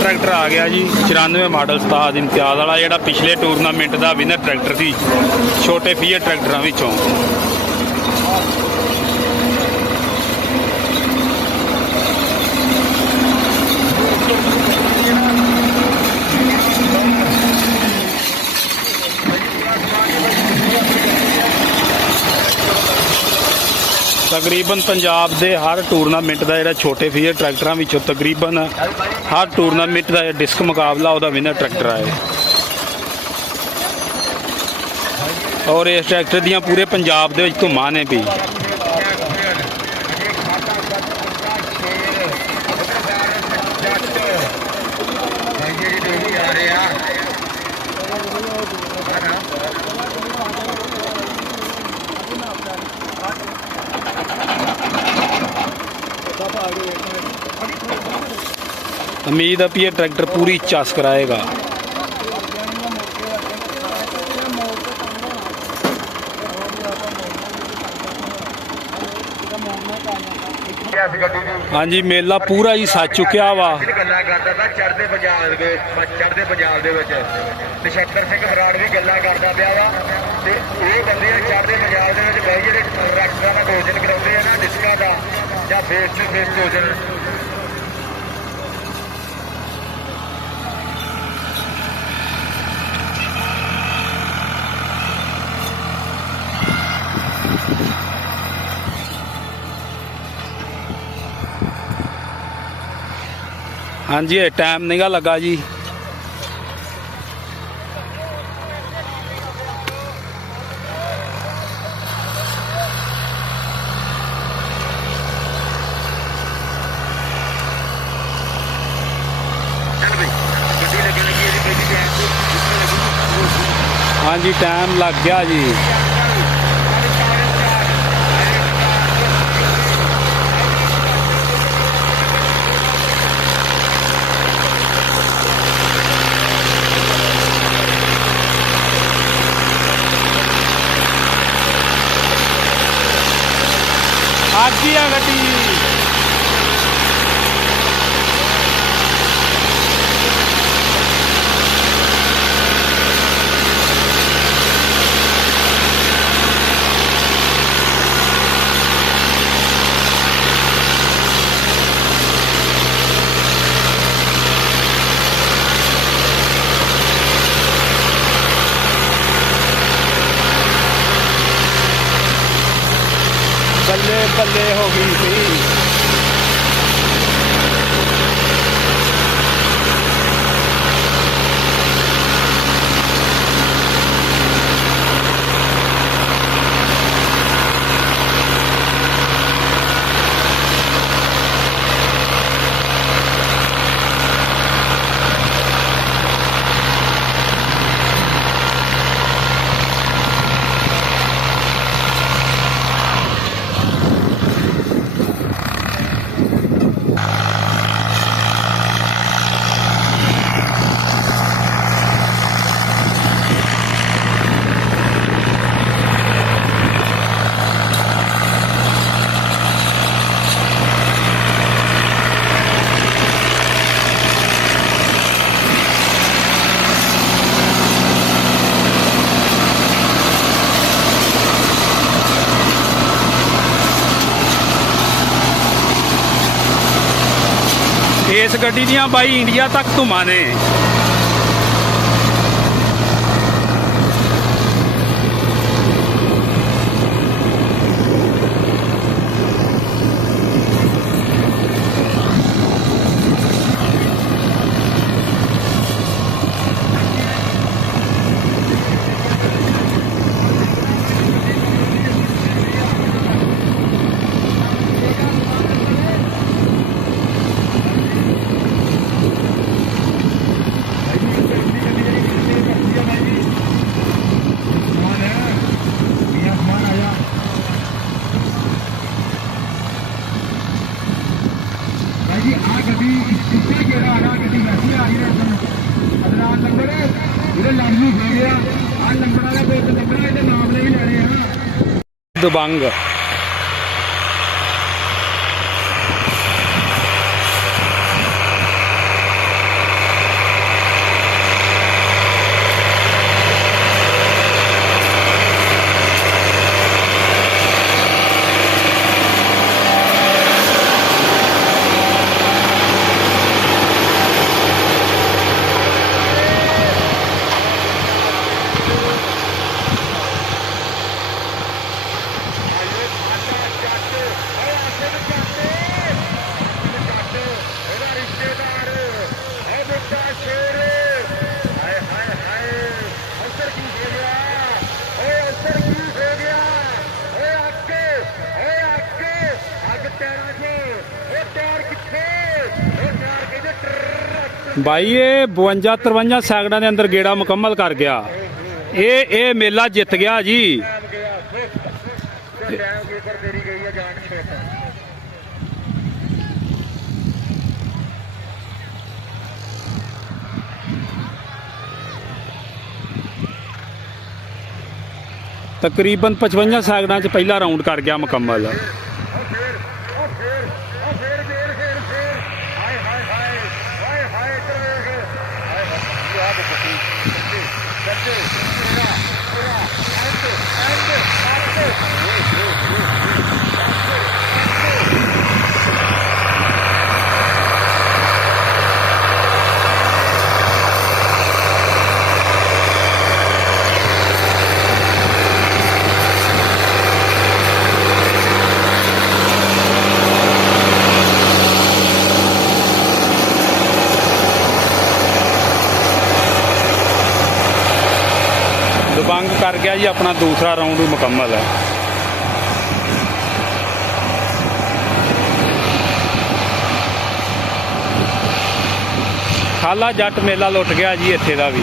Tractor आ गया जी 94 model उस्ताद इम्तियाज़ वाला जिहड़ा पिछले टूरनामेंट का विनर ट्रैक्टर सी छोटे फीयर ट्रैक्टरों विचों। तकरीबन पंजाब के हर टूरनामेंट का जो छोटे फीयर ट्रैक्टरों में तकरीबन हर टूरनामेंट का डिस्क मुकाबला वह विनर ट्रैक्टर है और इस ट्रैक्टर दियाँ पूरे पंजाब के धुम्मां ने भी। उम्मीद है कि ये ट्रैक्टर पूरी चस कराएगा। हाँ जी मेला पूरा ही सज चुकिया वा। चढ़ते पंजाब नछत्तर सिंह बराड़ भी गल्लां करदा पिया वा ते ये बंदे चढ़ते पंजाब दे विच बाई जिहड़े ट्रैक्टरां दा भोजन कराउंदे आ ना डिस्कां दा जां फेस टू फेस भोजन। हाँ जी टाइम नहीं गा लगा जी। हाँ जी टाइम लग गया जी। आगी आ गड्डी बल्ले बल्ले हो गई थी। इस गड्डी दियां बाई इंडिया तक धुम्मां ने। दबंग ਬਾਈ ਇਹ 52 53 ਸੈਕਿੰਡਾਂ ਦੇ ਅੰਦਰ ਗੇੜਾ ਮੁਕੰਮਲ ਕਰ ਗਿਆ। ਇਹ ਮੇਲਾ ਜਿੱਤ ਗਿਆ ਜੀ। ਟਾਈਮ ਕੀਪਰ ਤੇਰੀ ਗਈ ਆ ਜਾਨ ਛੇਤ। ਤਕਰੀਬਨ 55 ਸੈਕਿੰਡਾਂ 'ਚ ਪਹਿਲਾ ਰਾਊਂਡ ਕਰ ਗਿਆ ਮੁਕੰਮਲ। ਦਬੰਗ ਕਰ ਗਿਆ ਜੀ, ਆਪਣਾ ਦੂਸਰਾ ਰਾਊਂਡ ਵੀ ਮੁਕੰਮਲ ਹੈ। ਖਾਲਾ ਜੱਟ ਮੇਲਾ ਲੁੱਟ ਗਿਆ ਜੀ ਇੱਥੇ ਦਾ ਵੀ।